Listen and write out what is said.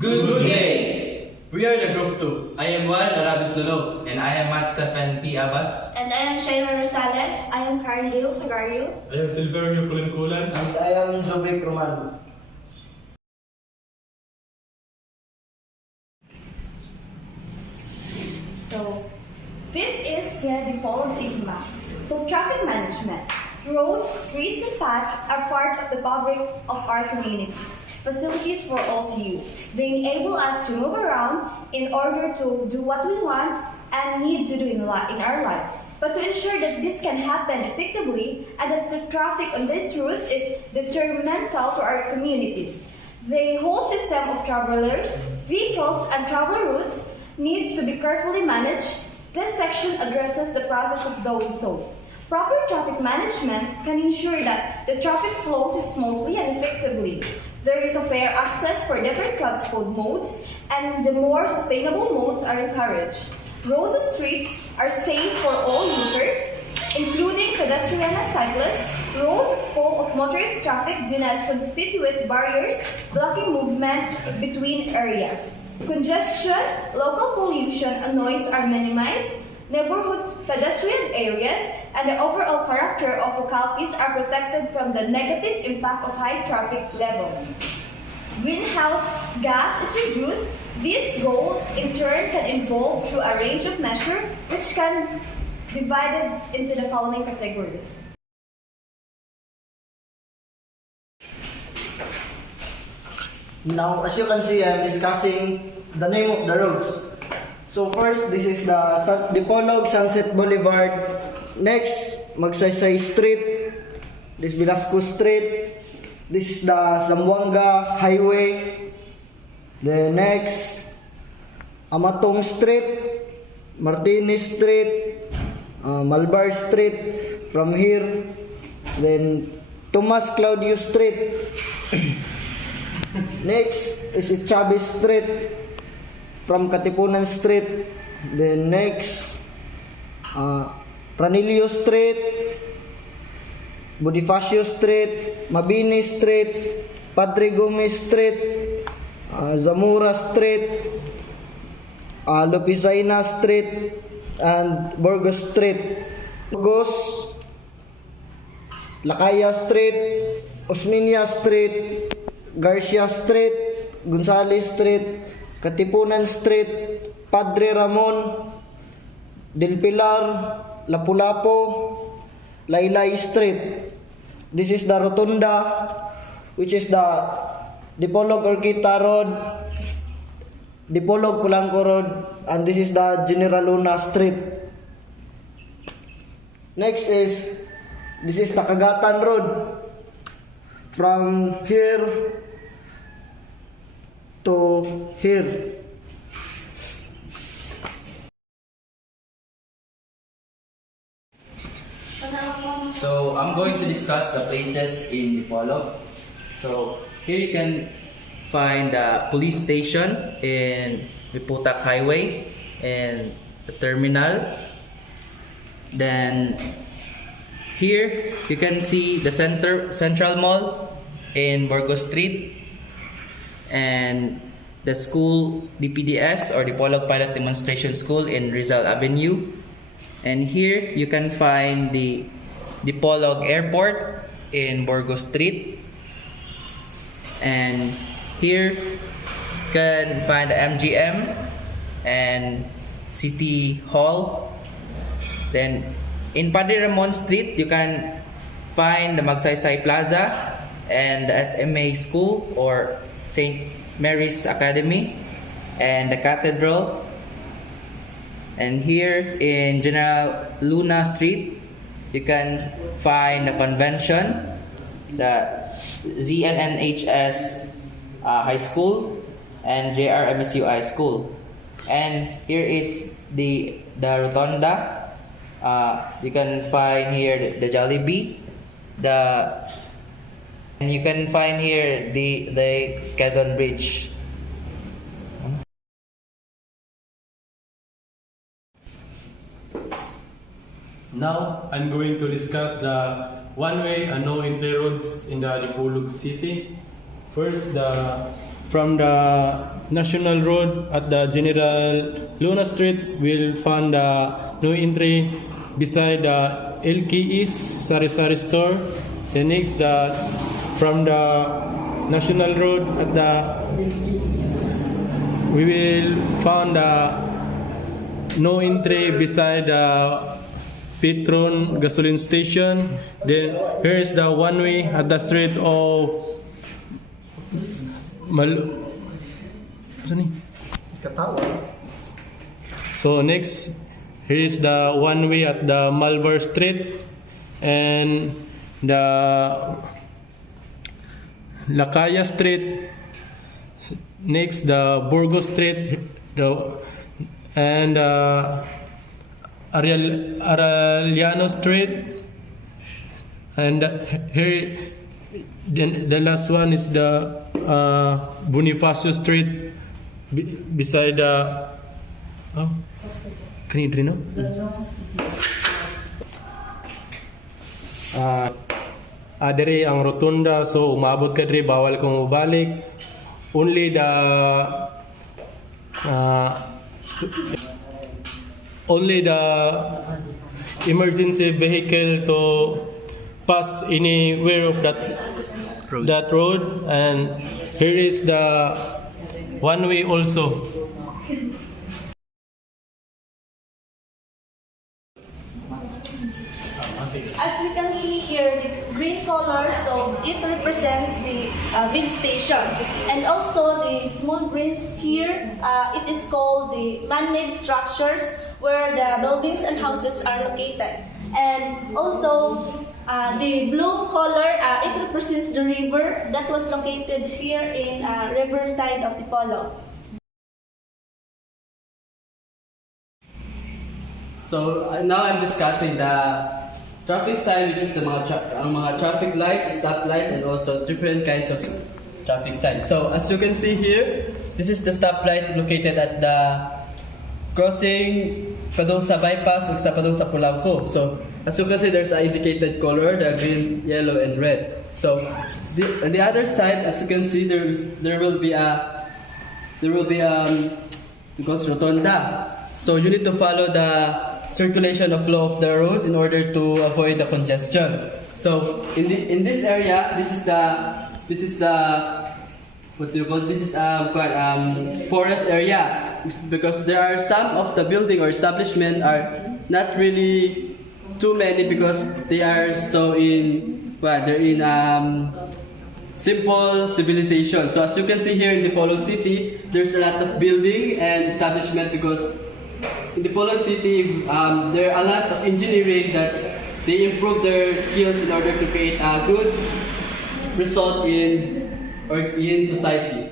Good day! We are the group 2. I am Juan Arabis Lolo. And I am Matt Stefan P. Abbas. And I am Shayla Rosales. I am Karen Leo Sagario. I am Silverio Kulinkulan. And I am Jovic Romano. So, this is the Dipolog City map. So, traffic management. Roads, streets, and paths are part of the fabric of our communities. Facilities for all to use. They enable us to move around in order to do what we want and need to do in our lives. But to ensure that this can happen effectively and that the traffic on these routes is detrimental to our communities, the whole system of travelers, vehicles, and travel routes needs to be carefully managed. This section addresses the process of doing so. Proper traffic management can ensure that the traffic flows smoothly and effectively. There is a fair access for different transport modes, and the more sustainable modes are encouraged. Roads and streets are safe for all users, including pedestrian and cyclists. Roads full of motorist traffic do not constitute barriers blocking movement between areas. Congestion, local pollution, and noise are minimized. Neighborhoods, pedestrian areas, and the overall character of localities are protected from the negative impact of high traffic levels. Greenhouse gas is reduced. This goal, in turn, can involve through a range of measures which can be divided into the following categories. Now, as you can see, I'm discussing the name of the roads. So first, this is the Dipolog Sunset Boulevard. Next, Magsaysay Street. This is Velasco Street. This is the Zamboanga Highway. The next, Amatong Street, Martinez Street, Malbar Street. From here, then Tomas Claudio Street. Next is Chavez Street from Katipunan Street. Then next, Ranillo Street, Bonifacio Street, Mabini Street, Padre Gomez Street, Zamora Street, Lupisaina Street, and Burgos Street. Burgos, Lakaya Street, Osmeña Street, Garcia Street, Gonzales Street, Katipunan Street, Padre Ramon, Del Pilar, Lapu-Lapu, Laylay Street. This is the Rotunda, which is the Dipolog Orquita Road, Dipolog Polanco Road, and this is the General Luna Street. Next is, this is the Cagatan Road. From here to here. So I'm going to discuss the places in Dipolog. So here you can find the police station in Viputak Highway and the terminal. Then here you can see the Central Mall in Burgos Street and the school DPDS or Dipolog Pilot Demonstration School in Rizal Avenue. And here you can find the Dipolog Airport in Burgos Street. And here you can find the MGM and City Hall. Then in Padre Ramon Street, you can find the Magsaysay Plaza and the SMA School or St. Mary's Academy and the Cathedral. And here in General Luna Street, you can find the convention, the ZNNHS High School and JRMSU High School. And here is the Rotunda. You can find here the Jollibee, and you can find here the Quezon Bridge. Now, I'm going to discuss the one-way and no entry roads in the Dipolog City. First, the from the National Road at the General Luna Street, we'll find the no entry beside the LKE's Sari Sari store. The next, from the National Road at the we will find no entry beside the Petron gasoline station. Then here is the one way at the street of So next, here is the one way at the Malvar Street and the Lakaya Street. Next, the Burgos Street and Arellano Street. And here, then the last one is the Bonifacio Street beside the. Oh, can you drink now? Dere ang rotunda, so umabot ka dere, bawal kang mabalik. Only the emergency vehicle to pass anywhere of that road, and here is the one way also. As we can see here, the green color, so it represents the vegetations. And also the small greens here, it is called the man-made structures where the buildings and houses are located. And also the blue color, it represents the river that was located here in riverside of Dipolo. So now I'm discussing the traffic sign, which is the mga traffic lights, stoplight, and also different kinds of traffic signs. So as you can see here, this is the stoplight located at the crossing padung sa bypass ug sa padung sa Pulangco. So as you can see, there's an indicated color, the green, yellow, and red. So on the other side, as you can see, there will be rotunda. So you need to follow the circulation of flow of the roads in order to avoid the congestion. So in this area, this is forest area, because there are some of the building or establishment are not really too many because they are so they're in simple civilization. So as you can see here in Dipolo City, there's a lot of building and establishment because in Dipolo City, there are lots of engineering that they improve their skills in order to create a good result in society.